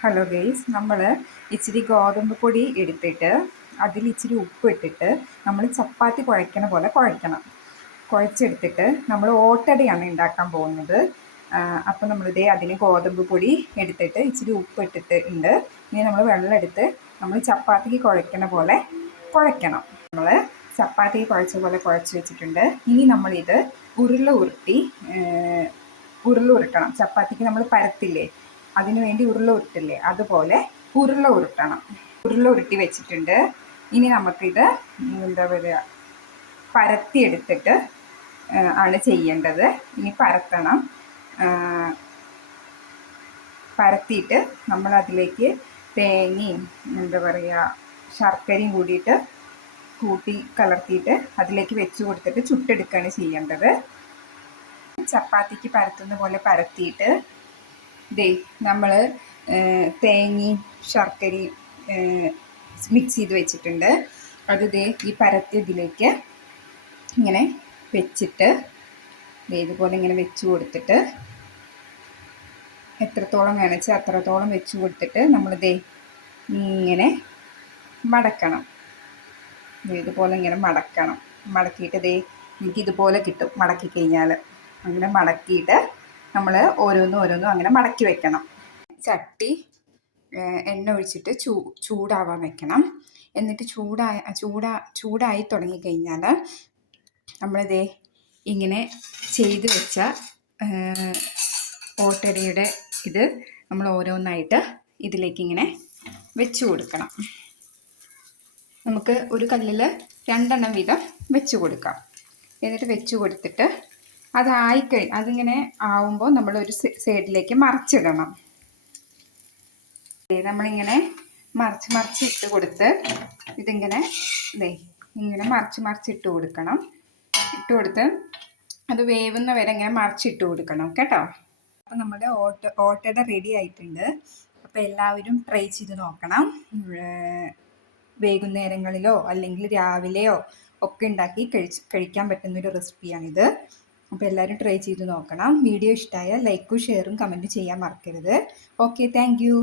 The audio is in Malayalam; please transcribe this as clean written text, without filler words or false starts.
ഹലോ ഗെയ്സ്, നമ്മൾ ഇച്ചിരി ഗോതമ്പ് പൊടി എടുത്തിട്ട് അതിൽ ഇച്ചിരി ഉപ്പ് ഇട്ടിട്ട് നമ്മൾ ചപ്പാത്തി കുഴയ്ക്കണ പോലെ കുഴയ്ക്കണം. കുഴച്ചെടുത്തിട്ട് നമ്മൾ ഓട്ടടയാണ് ഉണ്ടാക്കാൻ പോകുന്നത്. അപ്പോൾ നമ്മളിതേ അതിന് ഗോതമ്പ് പൊടി എടുത്തിട്ട് ഇച്ചിരി ഉപ്പ് ഇട്ടിട്ട് ഉണ്ട്. ഇനി നമ്മൾ വെള്ളം എടുത്ത് നമ്മൾ ചപ്പാത്തിക്ക് കുഴയ്ക്കണ പോലെ കുഴയ്ക്കണം. നമ്മൾ ചപ്പാത്തിക്ക് കുഴച്ച പോലെ കുഴച്ച് വെച്ചിട്ടുണ്ട്. ഇനി നമ്മളിത് ഉരുള ഉരുട്ടണം. ചപ്പാത്തിക്ക് നമ്മൾ പരത്തില്ലേ, അതിനു വേണ്ടി ഉരുള ഉരുട്ടില്ലേ, അതുപോലെ ഉരുള ഉരുട്ടണം. ഉരുള ഉരുട്ടി വെച്ചിട്ടുണ്ട്. ഇനി നമുക്കിത് എന്താ പറയുക, പരത്തിയെടുത്തിട്ട് ആണ് ചെയ്യേണ്ടത്. ഇനി പരത്തണം. പരത്തിയിട്ട് നമ്മൾ അതിലേക്ക് തേങ്ങയും എന്താ പറയുക ശർക്കരയും കൂട്ടി കലർത്തിയിട്ട് അതിലേക്ക് വെച്ച് കൊടുത്തിട്ട് ചുട്ടെടുക്കുകയാണ് ചെയ്യേണ്ടത്. ചപ്പാത്തിക്ക് പരത്തുന്ന പോലെ പരത്തിയിട്ട് നമ്മൾ തേങ്ങയും ശർക്കരയും മിക്സ് ചെയ്ത് വെച്ചിട്ടുണ്ട്. അത് ഈ പരത്തിയതിലേക്ക് ഇങ്ങനെ വെച്ചിട്ട് ഇതുപോലെ ഇങ്ങനെ വെച്ച് കൊടുത്തിട്ട് എത്രത്തോളം വേണമെച്ചാൽ അത്രത്തോളം വെച്ച് കൊടുത്തിട്ട് നമ്മൾ ഇങ്ങനെ മടക്കണം. ഇതുപോലെ ഇങ്ങനെ മടക്കണം. മടക്കിയിട്ട് നമുക്കിതുപോലെ കിട്ടും മടക്കി കഴിഞ്ഞാൽ. അങ്ങനെ മടക്കിയിട്ട് നമ്മൾ ഓരോന്നും അങ്ങനെ മടക്കി വെക്കണം. ചട്ടി എണ്ണ ഒഴിച്ചിട്ട് ചൂടാവാൻ വെക്കണം. എന്നിട്ട് ചൂടായി തുടങ്ങിക്കഴിഞ്ഞാൽ നമ്മളിതേ ഇങ്ങനെ ചെയ്ത് വെച്ച ഓട്ടടയുടെ ഇത് നമ്മൾ ഓരോന്നായിട്ട് ഇതിലേക്ക് ഇങ്ങനെ വെച്ച് കൊടുക്കണം. നമുക്ക് ഒരു കല്ലിൽ 2 എണ്ണം വീതം വെച്ച് കൊടുക്കാം. എന്നിട്ട് വെച്ച് കൊടുത്തിട്ട് അതിങ്ങനെ ആവുമ്പോൾ നമ്മളൊരു സൈഡിലേക്ക് മറിച്ചിടണം. നമ്മളിങ്ങനെ മറിച്ചിട്ട് കൊടുത്ത് ഇതിങ്ങനെ ഇങ്ങനെ മറിച്ചിട്ട് കൊടുക്കണം. ഇട്ട് കൊടുത്ത് അത് വേവുന്ന വരെ ഇങ്ങനെ മറിച്ചിട്ട് കൊടുക്കണം കേട്ടോ. അപ്പം നമ്മുടെ ഓട്ടട റെഡി ആയിട്ടുണ്ട്. അപ്പോൾ എല്ലാവരും ട്രൈ ചെയ്ത് നോക്കണം. വൈകുന്നേരങ്ങളിലോ അല്ലെങ്കിൽ രാവിലെയോ ഒക്കെ ഉണ്ടാക്കി കഴിക്കാൻ പറ്റുന്നൊരു റെസിപ്പിയാണിത്. അപ്പോൾ എല്ലാവരും ട്രൈ ചെയ്ത് നോക്കണം. വീഡിയോ ഇഷ്ടമായാൽ ലൈക്കും ഷെയറും കമൻറ്റും ചെയ്യാൻ മറക്കരുത്. Okay, thank you.